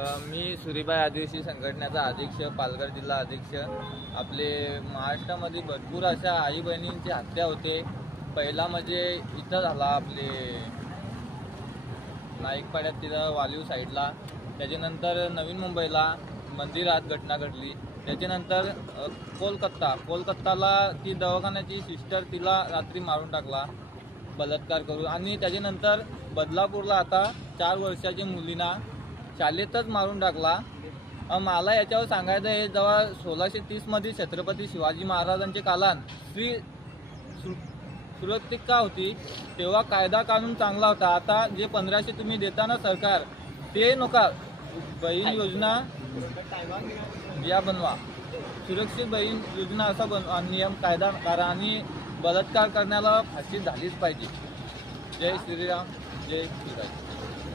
मी सुरीबाई आदिवासी संघटनेचा अध्यक्ष, पालघर जिल्हा अध्यक्ष। आपले महाराष्ट्रामध्ये भरपूर अशा आई बहिणींची हत्या होते। पहिला म्हणजे इथं झाला आपले नाईकपाड्यात, तिथं वालीव साईडला। त्याच्यानंतर नवीन मुंबईला मंदिरात घटना घडली। त्याच्यानंतर कोलकाताला ती दवाखान्याची सिस्टर, तिला रात्री मारून टाकला बलात्कार करून। आणि त्याच्यानंतर बदलापूरला आता 4 वर्षाच्या मुलींना शाळेतच मारून टाकला। मला याच्यावर सांगायचं आहे, जेव्हा 1630 मध्ये छत्रपती शिवाजी महाराजांचे काळात स्त्री सुरक्षित का होती, तेव्हा कायदा कानून चांगला होता। आता जे 1500 तुम्ही देता ना सरकार, ते नका। बहीण योजना या बनवा, सुरक्षित बहीण योजना असा बनवा, नियम कायदा करा आणि बलात्कार करण्याला फाशी झालीच पाहिजे। जय श्रीराम, जय शिवराय।